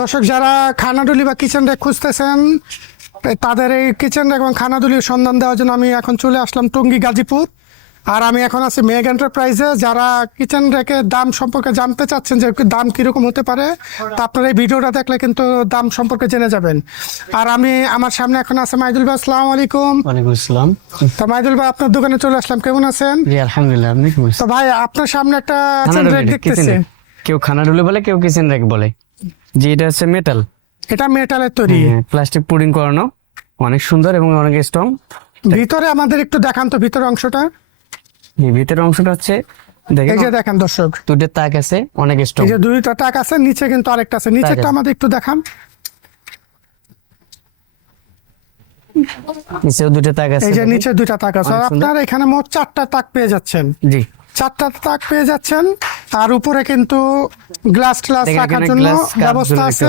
দর্শক যারা খানাডুলি বা কিচেন রেক খুঁজতেছেন তাদের এই কিচেন র্যাক এবং খানাডুলির সন্ধান দেওয়ার জন্য আমি এখন চলে আসলাম টঙ্গী গাজীপুর। আর আমি এখন আছি মেগ এন্টারপ্রাইজে যারা কিচেন র্যাকের দাম সম্পর্কে জানতে চাচ্ছেন যে দাম কীরকম হতে পারে তা আপনারা এই ভিডিওটা দেখলে কিন্তু দাম সম্পর্কে জেনে যাবেন। আর আমি আমার সামনে এখন আছে মাইদুল ভাই আসসালামু আলাইকুম। ওয়ালাইকুম আসসালাম। তো মাইদুল ভাই আপনার দোকানে চলে আসলাম কেমন আছেন? জি আলহামদুলিল্লাহ আপনি কেমন তো ভাই আপনার সামনে একটা দেখতেছি। কেউ খানা ডুলে বলে কেউ কিচেন রেক বলে। জি এটা হচ্ছে মেটাল এটা মেটালের তৈরি। প্লাস্টিক পুডিং করানো। অনেক সুন্দর এবং অনেক স্ট্রং ভিতরে আমাদের একটু দেখান তো ভিতরের অংশটা। ভিতরের অংশটা হচ্ছে দেখেন এই যে দেখেন দর্শক। দুটো তাক আছে অনেক স্ট্রং এই যে দুইটা টাক আছে নিচে কিন্তু আরেকটা আছে। নিচেরটা আমাদের একটু দেখান। নিচেও দুটো তাক আছে এই যে নিচে দুইটা তাক আছে। আর আপনার এখানে মোট চারটা তাক পেয়ে যাচ্ছেন। জি। চারটা তাক পেয়ে যাচ্ছেন। আর উপরে কিন্তু গ্লাস দেখেন রাখার জন্য ব্যবস্থা আছে।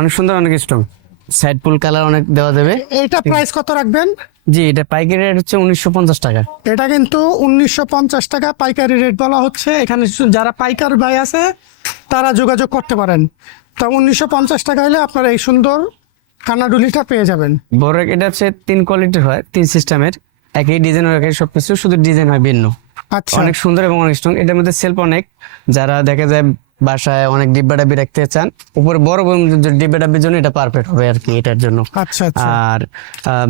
অনেক সুন্দর অনেক স্ট্রং সাইড পুল কালার অনেক দেওয়া যাবে। এইটা প্রাইস কত রাখবেন? জি এটা পাইকারি রেট হচ্ছে উনিশশো পঞ্চাশ টাকা। এটা কিন্তু উনিশশো পঞ্চাশ টাকা পাইকারি রেট বলা হচ্ছে। এখানে যারা পাইকার ভাই আছে তারা যোগাযোগ করতে পারেন। তা উনিশশো পঞ্চাশ টাকা হলে আপনারা এই সুন্দর কানাডুলিটা পেয়ে যাবেন। বড় এটা হচ্ছে তিন কোয়ালিটির হয় তিন সিস্টেমের একই ডিজাইন একই সবকিছু শুধু ডিজাইন হয় ভিন্ন। অনেক সুন্দর এবং অনেক স্ট্রং এটার মধ্যে সেলফ অনেক। যারা দেখা যায় বাসায় অনেক ডিব্বা ডাবি রাখতে চান উপরে বড় ডিব্বা ডাবির জন্য এটা পারফেক্ট হবে আর কি এটার জন্য। আচ্ছা আচ্ছা। আর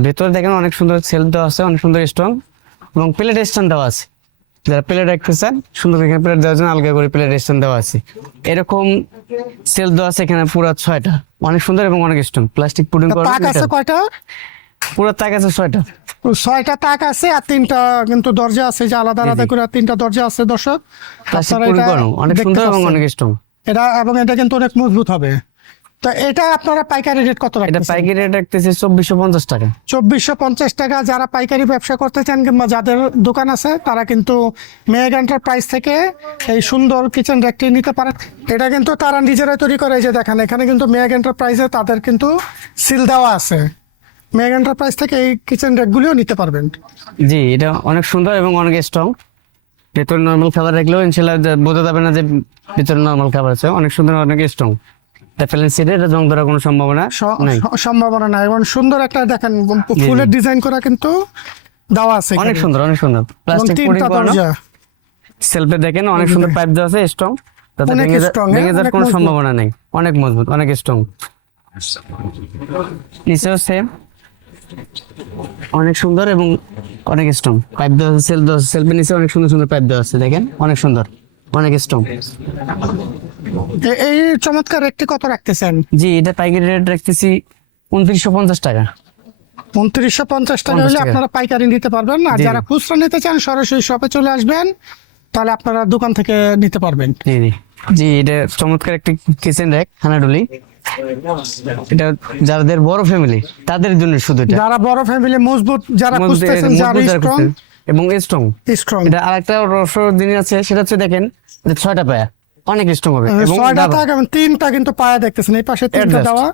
ভেতরে দেখেন অনেক সুন্দর সেলফ দেওয়া আছে অনেক সুন্দর স্ট্রং এবং প্লেট স্ট্যান্ড দেওয়া আছে। যারা প্লেট রাখতে চান সুন্দর এখানে প্লেট দেওয়ার জন্য আলগা করে প্লেট স্ট্যান্ড দেওয়া আছে। এরকম সেল দেওয়া আছে এখানে পুরো ছয়টা। অনেক সুন্দর এবং অনেক স্ট্রং প্লাস্টিক পুডিং আছে কয়টা? পুরো তাক আছে ছয়টা। ছয়টা তাক আছে আর তিনটা কিন্তু দরজা আছে যে আলাদা আলাদা করে তিনটা দরজা আছে দর্শক। আপনারা এটা অনেক সুন্দর এবং অনেক স্ট্রং। এটা এবং এটা কিন্তু অনেক মজবুত হবে। তো এটা আপনারা পাইকারি রেট কত এটা রাখতেছেন? পাইকারি রেট রাখতেছে চব্বিশশো পঞ্চাশ টাকা। চব্বিশশো পঞ্চাশ টাকা যারা পাইকারি ব্যবসা করতে চান কিংবা যাদের দোকান আছে তারা কিন্তু মেগ এন্টারপ্রাইজ থেকে এই সুন্দর কিচেন র্যাকটি নিতে পারেন। এটা কিন্তু তারা নিজেরাই তৈরি করে যে দেখেন এখানে কিন্তু মেগ এন্টারপ্রাইজে তাদের কিন্তু সিল দেওয়া আছে। মেগ এন্টারপ্রাইজ থেকে এই কিচেন র্যাকগুলিও নিতে পারবেন। জি এটা অনেক সুন্দর এবং অনেক স্ট্রং ভেতরে নর্মাল খাবার রাখলেও ইনশাল্লাহ বোঝা যাবে না যে ভিতরে নর্মাল খাবার আছে। অনেক সুন্দর অনেক স্ট্রং এটা ফেলেন সিটে এটা জং ধরার কোনো সম্ভাবনা নাই। সম্ভাবনা নাই এবং সুন্দর একটা দেখেন ফুলের ডিজাইন করা কিন্তু দেওয়া আছে অনেক সুন্দর অনেক সুন্দর। প্লাস্টিক সেলফে দেখেন অনেক সুন্দর পাইপ দেওয়া আছে স্ট্রং তাতে ভেঙে হ্যাঁ, যাওয়ার কোনো। সম্ভাবনা নেই। অনেক মজবুত অনেক স্ট্রং নিচেও সেম অনেক সুন্দর এবং অনেক স্ট্রং পাইপ দেওয়া আছে সেল দেওয়া আছে সেলফের নিচে অনেক সুন্দর সুন্দর পাইপ দেওয়া আছে দেখেন? অনেক সুন্দর অনেক স্ট্রং এই চমৎকার একটি কত রাখতেছেন? জি এটা পাইকারি রেট রাখতেছি উনত্রিশশো পঞ্চাশ টাকা। উনত্রিশশো পঞ্চাশ টাকা 50 হলে আপনারা পাইকারি নিতে পারবেন আর যারা খুচরা নিতে চান সরাসরি শপে চলে আসবেন তাহলে আপনারা দোকান থেকে নিতে পারবেন। জি এটা চমৎকার একটি কিচেন র্যাক হানাডুলি। এটা যাদের বড় ফ্যামিলি তাদের জন্য শুধু এটা। যারা বড় ফ্যামিলি মজবুত যারা খুঁজতেছেন যারা স্ট্রং এবং স্ট্রং স্ট্রং এটা আরেকটা রসর জিনিস আছে সেটা হচ্ছে দেখেন এটা ছয়টা পায়া। অনেক স্ট্রং হবে এবং ছয়টা থাকে এবং তিনটা কিন্তু পায়া দেখতেছেন এই পাশে তিনটা। দেওয়া।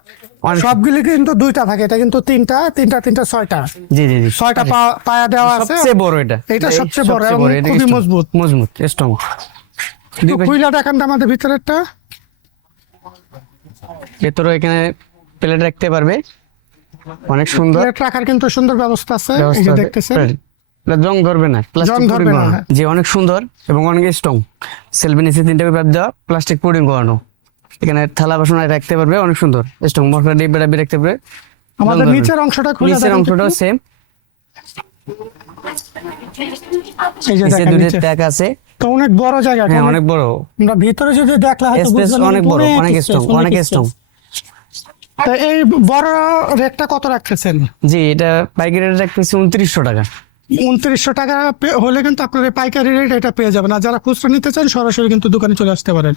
সবগুলি কিন্তু দুইটা থাকে এটা কিন্তু তিনটা তিনটা তিনটা ছয়টা। জি জি জি। ছয়টা পায়া দেওয়া আছে। সবচেয়ে বড় এটা। এটা সবচেয়ে বড় এবং খুবই মজবুত। মজবুত স্ট্রং কুইলা দেখান আমাদের ভিতরেরটা। ভেতরে এখানে প্লেট রাখতে পারবে। অনেক সুন্দর। প্লেট রাখার কিন্তু সুন্দর ব্যবস্থা আছে এই যে দেখতেছেন। জং ধরবে না প্লাস্টিক ধরবে না, করানো হ্যাঁ। অনেক সুন্দর এবং অনেক স্ট্রং সেলফি নিচে তিনটা পাইপ দেওয়া প্লাস্টিক পুডিং করানো। এখানে থালা বাসন রাখতে পারবে অনেক সুন্দর। স্ট্রং মশলা ডিব্বা ডাব্বি রাখতে পারবে। আমাদের জং। নিচের অংশটা খুলে নিচের অংশটাও। সেম এই যে দুটো ট্যাগ আছে। তো অনেক বড় জায়গা হ্যাঁ অনেক বড়। আমরা ভিতরে যদি দেখলে হয়তো বুঝবেন অনেক বড় অনেক স্ট্রং অনেক স্ট্রং তো এই বড় রেটটা কত রাখতেছেন? জি এটা পাইকারি রেট রাখতেছি উনত্রিশশো টাকা। উনত্রিশশো টাকা হলে কিন্তু আপনার পাইকারি রেট এটা পেয়ে যাবেন। আর যারা খুচরা নিতে চান সরাসরি কিন্তু দোকানে চলে আসতে পারেন।